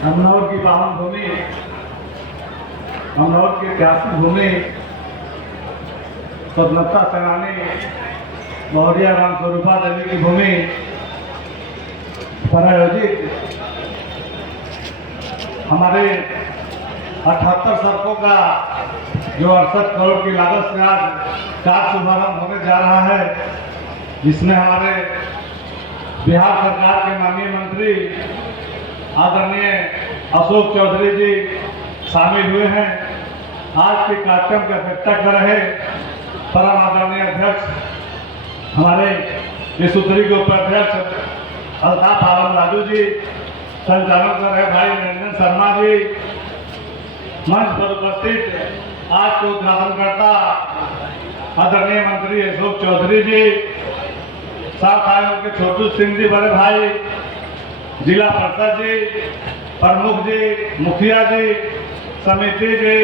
अमनौर की पावन भूमि, अमनौर की ऐतिहासिक भूमि, स्वतंत्रता सेनानी मौर्य राम स्वरूपा देवी की भूमि पर आयोजित हमारे 78 सड़कों का जो 68 करोड़ की लागत से आज कार्य शुभारंभ होने जा रहा है, जिसमें हमारे बिहार सरकार के माननीय मंत्री आदरणीय अशोक चौधरी जी शामिल हुए हैं। आज के कार्यक्रम की अध्यक्षता कर रहे परम आदरणीय अध्यक्ष हमारे विश्वोत्तरी के उपाध्यक्ष अल्ताफ आलम राजू जी, संचालन कर रहे भाई निरंजन शर्मा जी, मंच पर उपस्थित आज को उद्घाटनकर्ता आदरणीय मंत्री अशोक चौधरी जी, साथ आए उनके छोटू सिंह जी, बड़े भाई जिला परिषद जी, प्रमुख जी, मुखिया जी, समिति जी,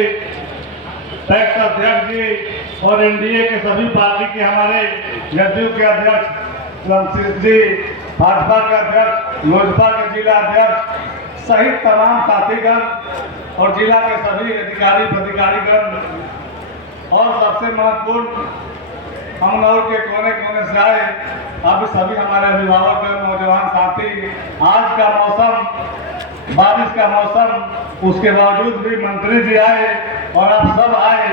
टैक्स अध्यक्ष जी और एनडीए के सभी पार्टी के हमारे जदयू के अध्यक्ष रमशीर जी, भाजपा के अध्यक्ष, लोजपा के जिला अध्यक्ष सहित तमाम साथीगण और जिला के सभी अधिकारी पदाधिकारीगण और सबसे महत्वपूर्ण अमनौर के कोने कोने से आए अब सभी हमारे अभिभावक नौजवान साथी। आज का मौसम बारिश का मौसम, उसके बावजूद भी मंत्री जी आए और आप सब आए।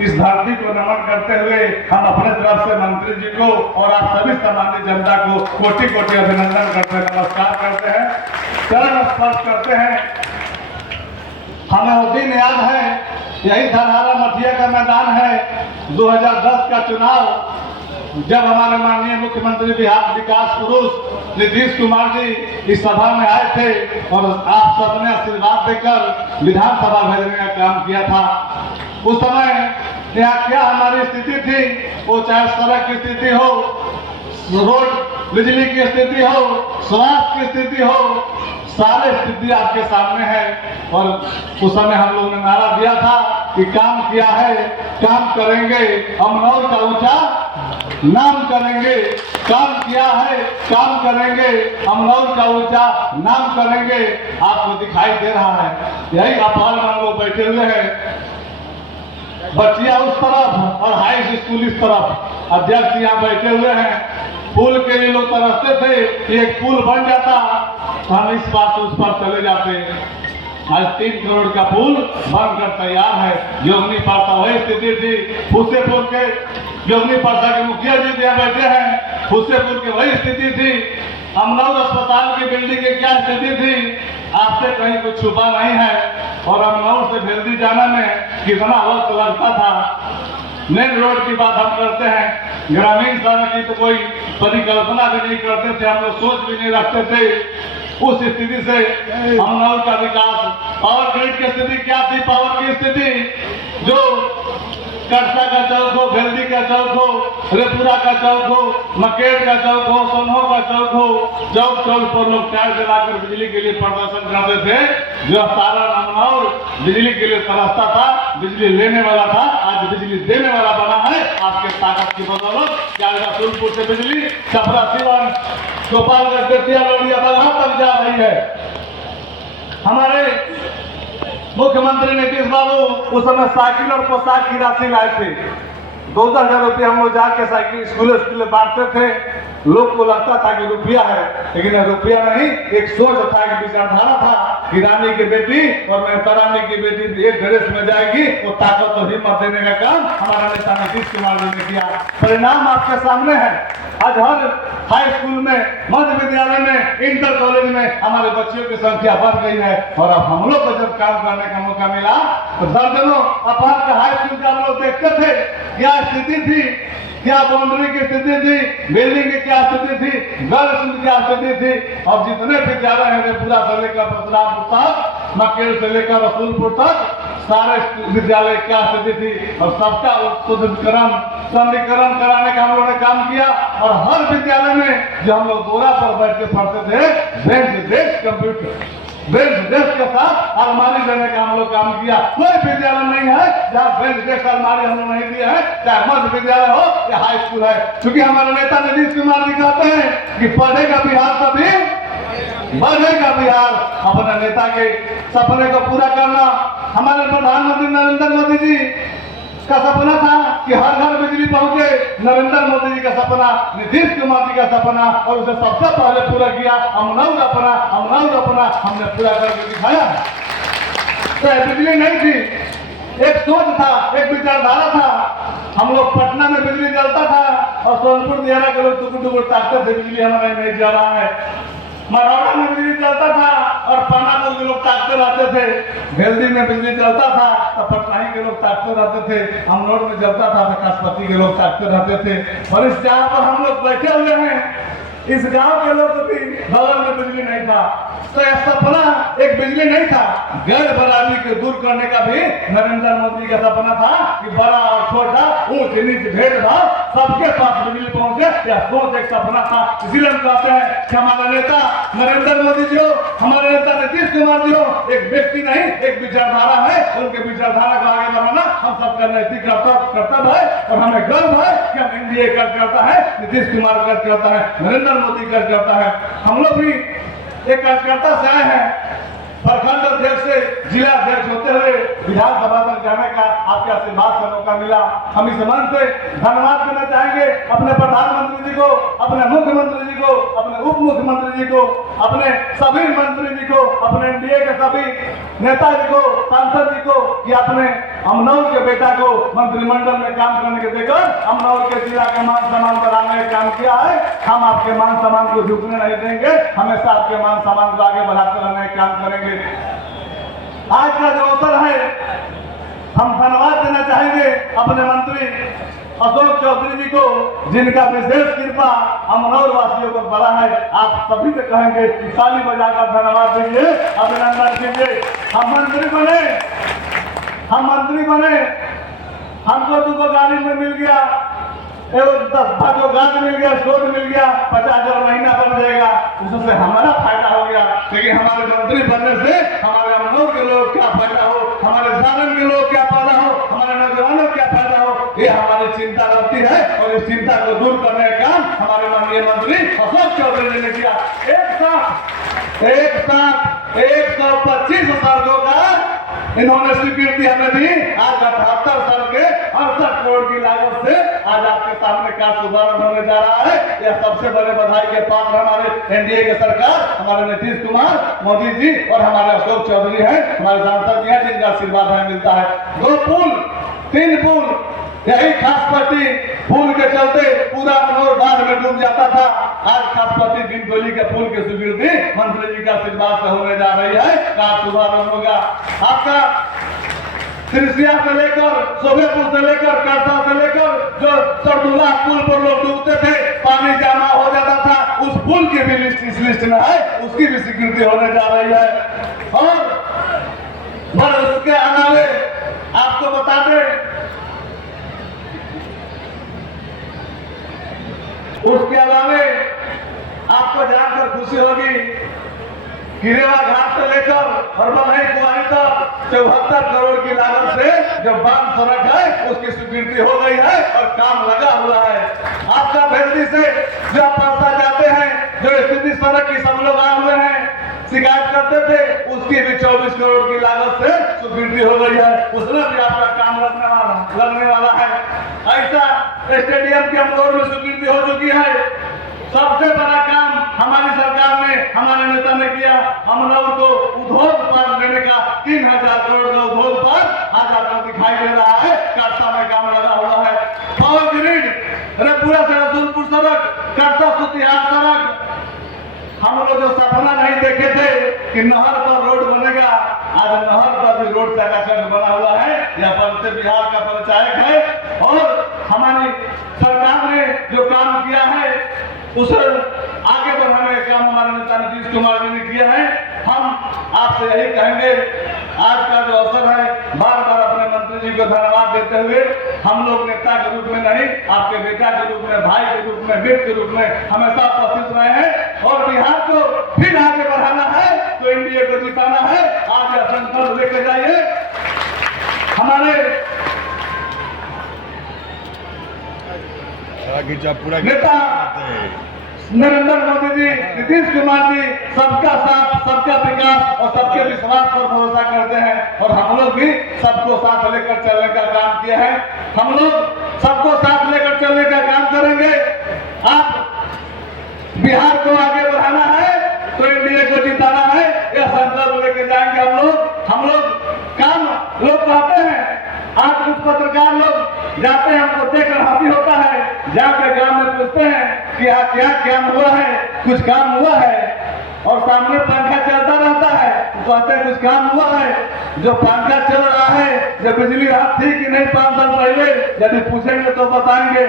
इस धरती को नमन करते हुए हम अपने तरफ से मंत्री जी को और आप सभी सामान्य जनता को कोटि कोटि अभिनंदन करते हैं, नमस्कार करते हैं, चरण स्पर्श करते हैं। हमें वो दिन याद है, यही धनहारा मठिया का मैदान है, 2010 का चुनाव, जब हमारे माननीय मुख्यमंत्री बिहार विकास पुरुष नीतीश कुमार जी इस सभा में आए थे और आप सबने आशीर्वाद देकर विधानसभा भेजने का काम किया था। उस समय यहाँ क्या हमारी स्थिति थी, वो चाहे सड़क की स्थिति हो, रोड बिजली की स्थिति हो, स्वास्थ्य की स्थिति हो, सारे स्थिति आपके सामने है। और उस समय हम लोगों ने नारा दिया था कि काम किया है, काम करेंगे, अमनौर का ऊंचा नाम करेंगे, काम किया है, काम करेंगे, अमनौर का ऊंचा नाम करेंगे। आपको दिखाई दे रहा है, यही अपार हम लोग बैठे हुए हैं, बच्चियां उस तरफ और हाई स्कूल इस तरफ, अध्यक्ष यहाँ बैठे हुए हैं। पुल के लिए लोग तरसते थे कि एक पुल बन जाता तो हम इस पार से उस पार चले जाते। आज 3 करोड़ का पुल बनकर तैयार है। योगनी पासा वही स्थिति थी, फुसेपुर के योगनी पासा के मुखिया जी यहाँ बैठे हैं, फुसेपुर की वही स्थिति थी। अमनौर अस्पताल की बिल्डिंग की क्या स्थिति थी, आपसे कहीं कुछ छुपा नहीं है। और अमनौर से भेल्दी जाने में कितना वक्त लगता था। मेन रोड की बात हम करते हैं, ग्रामीण सड़क की तो कोई परिकल्पना भी नहीं करते थे, हम लोग सोच भी नहीं रखते थे। उस स्थिति से अमनौर का विकास, पावर ग्रिड की स्थिति क्या थी, पावर की स्थिति जो कटसा का चौक हो, भेल्दी का चौक हो, रेपुरा का चौक हो, मकेर का चौक हो, सोनहो का चौक हो, चौक चौक पर लोग टायर जलाकर बिजली के लिए प्रदर्शन करते थे। जो सारा अमनौर बिजली के लिए तरसता था, बिजली लेने वाला था, आज बिजली देने वाला बना है आपके ताकत की बदौलत। क्या रसूलपुर से बिजली छपरा, सिवान, गोपालगंज, बेतिया, लोहिया बलहा तक जा रही है। हमारे मुख्यमंत्री नीतीश बाबू उस समय साइकिल और पोशाक की राशि लाए थे। 2,000 रुपये हम लोग जाके साइकिल स्कूल बांटते थे। लोग को लगता था कि रुपया है, लेकिन रुपया नहीं, एक सोच था, एक विचारधारा था कि रानी की बेटी और मेहता रानी की बेटी एक ड्रेस में जाएगी, वो ताकत और हिम्मत देने का काम हमारा नेता नीतीश कुमार जी ने किया। परिणाम आपके सामने है। आज हर हाई स्कूल में, मध्य विद्यालय में, इंटर कॉलेज में हमारे बच्चियों की संख्या बढ़ गई है। और अब हम लोग को जब काम करने का मौका मिला तो दर्जनों अपार के हाई स्कूल का हम लोग देखते थे क्या स्थिति थी, क्या बाउंड्री की स्थिति थी, बिल्डिंग की क्या स्थिति थी, गर्ल्स की क्या स्थिति थी। और जितने विद्यालय हैं रेपुरा से लेकर परशुरामपुर तक, मकेर से लेकर रसूलपुर तक, सारे विद्यालय क्या स्थिति थी। और सबका समीकरण कराने का हम लोगों ने काम किया। और हर विद्यालय में जो हम लोग बोरा पर बैठ के पढ़ते थे, bench desk computer, bench desk के साथ अलमारी देने का हम लोग काम किया। कोई विद्यालय नहीं है जहाँ बेंच डेस्क अलमारी हम लोग नहीं दिए हैं, चाहे मध्य विद्यालय हो या हाई स्कूल है। क्योंकि हमारे नेता नीतीश कुमार जी कहते हैं कि पढ़ेगा बिहार तभी बढ़ेगा बिहार। अपने नेता के सपने को पूरा करना। हमारे प्रधानमंत्री नरेंद्र मोदी जी का सपना था कि हर घर बिजली पहुंचे। नरेंद्र मोदी जी का सपना, नीतीश कुमार जी का सपना, और उसे सबसे पहले पूरा किया अमनौर अपना हमने पूरा करके दिखाया। तो बिजली नहीं थी, एक सोच था, एक विचारधारा था। हम लोग पटना में बिजली जलता था और सोनपुर दियारा के लोग टुकुर टुकुर ताकते थे बिजली हमारे नहीं जल रहा है। मरौड़ा में बिजली जलता था और पानापुर के लोग ताकते रहते थे। भेल्दी में बिजली जलता था तो पटनाही के लोग ताकते रहते थे। अमनौर में जलता था तो काशपति के लोग ताकते रहते थे। और इस जहाँ पर हम लोग बैठे हुए हैं, इस गांव के लोग भी बगल में बिजली नहीं था। तो यह सपना एक बिजली नहीं था, गैर बराबरी को दूर करने का भी नरेंद्र मोदी का सपना था कि बड़ा और छोटा, ऊंच नीच भेदभाव सबके पास बिजली पहुंचे। यह सोच एक सपना था। इसीलिए हम कहते हैं कि हमारा नेता नरेंद्र मोदी जी हो, हमारे नेता नीतीश कुमार जी हो, एक व्यक्ति नहीं एक विचारधारा है। उनके विचारधारा को आगे बढ़ाना हम सबका नैतिक कर्तव्य है। और हमें गर्व है कि हम एनडीए करता है, नीतीश कुमार करता है, नरेंद्र मोदी करता है। हम लोग भी एक कार्यकर्ता से आए हैं। प्रखंड अध्यक्ष से जिला अध्यक्ष होते हुए विधानसभा तक जाने का आपके आशीर्वाद से मौका मिला। हम इस मंच से धन्यवाद देना चाहेंगे अपने प्रधानमंत्री जी को, अपने मुख्यमंत्री जी को, अपने उप मुख्यमंत्री जी को, अपने सभी मंत्री जी को, अपने एनडीए के सभी नेताजी को, सांसद जी को कि अपने अमनौर के बेटा को मंत्रिमंडल में काम करने के देकर अमनौर के जिला के मान सम्मान बढ़ाने का काम किया है। हम आपके मान सम्मान को झुकने नहीं देंगे, हमेशा आपके मान सम्मान को आगे बढ़ाते रहने का काम करेंगे। आज का जो अवसर है, हम धन्यवाद देना चाहेंगे अपने मंत्री अशोक चौधरी जी को, जिनका विशेष कृपा अमनौर वासियों को बड़ा है। आप सभी से कहेंगे कि ताली बजाकर धन्यवाद दीजिए, अभिनंदन कीजिए। हम मंत्री बने, हमको तुमको गाड़ी में मिल गया, 10 गाज मिल गया, स्टोर मिल गया, 50,000 महीना बन जाएगा, उससे हमारा फायदा हो गया। लेकिन हमारे मंत्री बनने से हमारे अमनौर के लोग क्या फायदा हो, हमारे सारण के लोग क्या फायदा हो, हमारे नौजवानों क्या फायदा हो, ये हमारी चिंता रहती है। और इस चिंता को दूर करने का काम हमारे माननीय मंत्री अशोक चौधरी जी ने किया। एक साथ 125 सड़कों का इन्होंने स्वीकृति हमें दी। आज 78 साल के 68 करोड़ की लागत से आज आपके सामने का शुभारंभ होने जा रहा है। यह सबसे बड़े बधाई के पात्र हमारे एनडीए की सरकार, हमारे नीतीश कुमार मोदी जी और हमारे अशोक चौधरी हैं, हमारे सांसद जी हैं, जिनका आशीर्वाद हमें मिलता है। 2 पुल 3 पुल, यही खासपट्टी पुल के चलते पूरा अमनौर बाढ़ में डूब जाता था। आज खासपट्टी बिनकोली के पुल की स्वीकृति मंत्री जी का आशीर्वाद से होने जा रही है। का शुभारंभ होगा आपका त्रिशिया से लेकर शोभेपुर से लेकर करसा से लेकर जो सरदुल्ला पुल पर लोग डूबते थे, पानी जमा हो जाता था, उस पुल की भी लिस्ट इस लिस्ट में है, उसकी भी स्वीकृति होने जा रही है। और उसके अलावे आपको बता दें, उसके अलावे आपको जानकर खुशी होगी, गिरेवा घाट से लेकर और बलही कुआई तक 74 करोड़ की लागत से जो बांध सड़क है उसकी स्वीकृति हो गई है और काम लगा हुआ है। आपका भेल्दी से जो आप परसा जाते हैं, जो स्थिति सड़क की सब लोग आए हुए हैं, शिकायत करते थे, उसकी भी 24 करोड़ की लागत से स्वीकृति हो गई है। उसमें भी आपका काम लगने वाला है। ऐसा स्टेडियम के अमनौर में स्वीकृति हो चुकी है। सबसे बड़ा काम हमारी सरकार ने, हमारे नेता ने किया, अमनौर को उद्योग पर लेने का 3000 करोड़ का उद्योग पर आज आपको दिखाई दे रहा है। करसा में काम लगा हुआ है। पावर ग्रिड, पूरा से रसूलपुर सड़क, करसा सुतिहार सड़क, हम लोग जो सपना नहीं देखे थे कि नहर पर रोड बनेगा, आज नहर पर भी रोड चकाचक बना हुआ है। यह पंच बिहार का पंचायत है और हमारी सरकार ने जो काम किया है उसे आगे बढ़ाने का काम हमारे नेता नीतीश कुमार जी ने किया है। हम आपसे यही कहेंगे, आज का जो अवसर है, बार बार अपने मंत्री जी को धन्यवाद देते हुए, हम लोग नेता के रूप में नहीं, आपके बेटा के रूप में, भाई के रूप में, मित्र के रूप में हमेशा उपस्थित रहे हैं। और बिहार को फिर आगे बढ़ाना है तो एनडीए को जिताना है। आज यह संकल्प लेके जाइए। हमारे नेता नरेंद्र मोदी जी, नीतीश कुमार जी सबका साथ, सबका विकास और सबके विश्वास पर भरोसा करते हैं और हम लोग भी सबको साथ लेकर चलने का काम किया है। हम लोग सबको साथ लेकर चलने का काम करेंगे। आप बिहार को आगे बढ़ाना है तो एनडीए को जिताना है, यह संकल्प लेके जाएंगे हम लोग काम लोग कहते हैं। आज कुछ पत्रकार लोग जाते हैं, हमको देखकर हंसी होता है, जाके गांव में पूछते हैं कि यहाँ क्या काम हुआ है, कुछ काम हुआ है, और सामने पंखा चलता रहता है तो कहते हैं कुछ काम हुआ है। जो पंखा चल रहा है, जब बिजली रात थी कि नहीं 5 साल पहले, यदि पूछेंगे तो बताएंगे।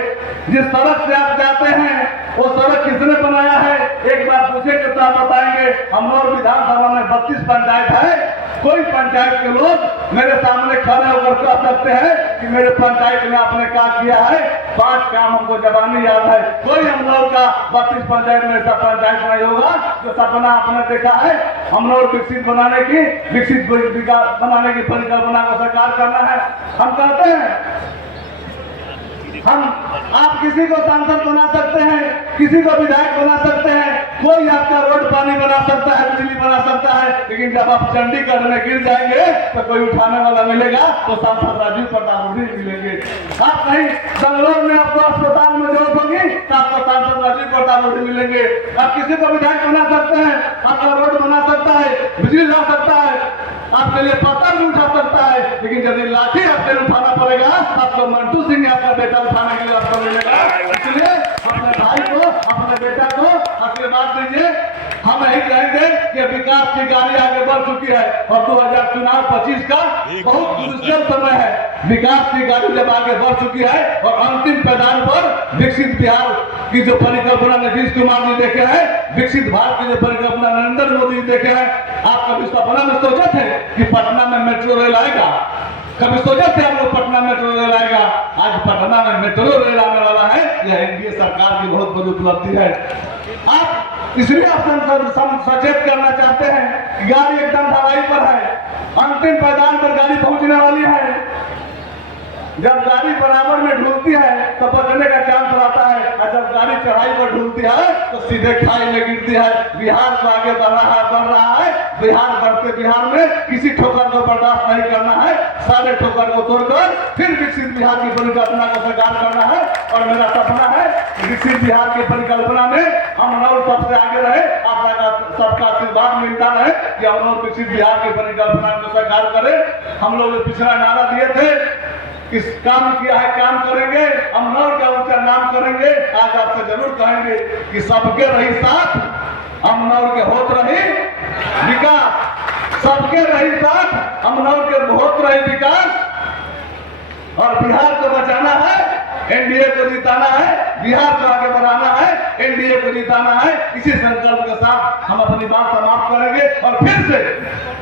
जिस सड़क से आप जाते हैं वो सड़क किसने बनाया है, एक बार पूछेंगे तो आप बताएंगे। हम लोग विधानसभा में 32 पंचायत है, कोई पंचायत के लोग मेरे सामने खड़े होकर कह सकते हैं कि मेरे पंचायत में आपने क्या किया है। 5 काम हमको जबानी याद है। कोई हम लोग का 32 पंचायत में ऐसा पंचायत नहीं होगा जो सपना आपने देखा है। हम लोग विकसित बनाने की परिकल्पना को साकार करना है। हम कहते हैं आप किसी को सांसद बना सकते हैं, किसी को विधायक बना सकते हैं, कोई आपका रोड पानी बना सकता है, बिजली बना सकता है, लेकिन जब आप चंडीगढ़ में गिर जाएंगे तो कोई उठाने वाला मिलेगा तो सांसद राजीव प्रताप रूढ़ी मिलेंगे। आप कहीं बेंगलोर में आपको अस्पताल में जरूरत होगी तो आपको सांसद राजीव प्रताप रूढ़ी मिलेंगे। आप किसी को विधायक बना सकते हैं, आपका रोड बना सकता है, बिजली ला सकता है, आपके लिए पत्थर भी उठा सकता है, लेकिन यदि लाठी आपके उठाना पड़ेगा आपको मंटू सिंह आपका बेटा उठाने के लिए आपको मिलेगा। इसलिए अपने भाई को, अपने बेटा को आशीर्वाद दीजिए। हम यही कहेंगे कि विकास की गाड़ी आगे बढ़ चुकी है और 2025 का बहुत मुश्किल समय है। विकास की गाड़ी जब आगे बढ़ चुकी है और अंतिम पैदान पर विकसित बिहार की जो परिकल्पना नीतीश कुमार जी देखे हैं, विकसित भारत की जो परिकल्पना नरेंद्र मोदी जी देखे हैं, आप कभी सपना में सोचे थे कि पटना में मेट्रो रेल आएगा? कभी सोचे थे हम लोग पटना मेट्रो रेल आएगा? आज पटना में मेट्रो रेल आने वाला है। यह एनडीए सरकार की बहुत बड़ी उपलब्धि है। आप इसलिए आप सचेत करना चाहते हैं कि गाड़ी एकदम ढलाई पर है, अंतिम पैदान पर गाड़ी पहुंचने वाली है। जब गाड़ी बराबर में ढूंढती है तो बचने का चांस रहता है, और जब गाड़ी चढ़ाई पर ढूंढती है तो सीधे खाई में गिरती है। बिहार को आगे बढ़ रहा है। बिहार बढ़ते बिहार में किसी ठोकर को बर्दाश्त नहीं करना है। सारे ठोकर को तोड़कर फिर विकसित बिहार की परिकल्पना को साकार करना है। और मेरा सपना है विकसित बिहार की परिकल्पना में हम लोग सबसे आगे रहे। आपका सबका आशीर्वाद मिलता रहे कि हम लोग विकसित बिहार की परिकल्पना को साकार करें। हम लोग पिछला नारा दिए थे, किस काम किया है काम करेंगे, अमनौर का ऊंचा नाम करेंगे। आज आपसे जरूर कहेंगे कि सबके रही साथ, अमनौर के होत रही विकास। सबके रही साथ, अमनौर के होत रही विकास। और बिहार को बचाना है, एनडीए को जिताना है, बिहार को आगे बढ़ाना है, एनडीए को जिताना है। इसी संकल्प के साथ हम अपनी बात समाप्त करेंगे और फिर से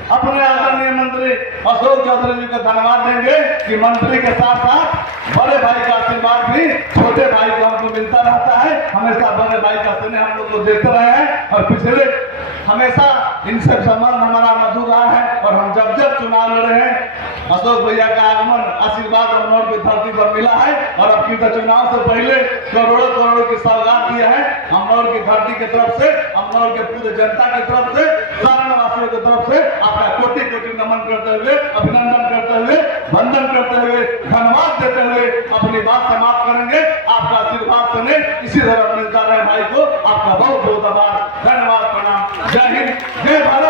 अपने आदरणीय मंत्री अशोक चौधरी जी को धन्यवाद देंगे कि मंत्री के साथ साथ बड़े भाई का आशीर्वाद भी छोटे भाई को हमको मिलता रहता है। हमेशा बड़े भाई का स्नेह हम लोग को देते रहे हैं और पिछले हमेशा इनसे संबंध हमारा मधुर रहा है। और हम जब जब चुनाव लड़े हैं, अशोक भैया का आगमन आशीर्वाद अमनौर की धरती पर मिला है। और अब की चुनाव से पहले करोड़ों करोड़ों की सौगात दिया है अमनौर की धरती की तरफ से, अमनौर के पूरे जनता की तरफ से, सारण वासियों की तरफ से आपका कोटि कोटि नमन करते हुए, अभिनंदन करते हुए, वंदन करते हुए, धन्यवाद देते हुए अपनी बात समाप्त करेंगे। आपका आशीर्वाद सुने इसी तरह मिलता रहे भाई को। आपका बहुत बहुत आभार, धन्यवाद, प्रणाम, जय हिंद, जय भारत।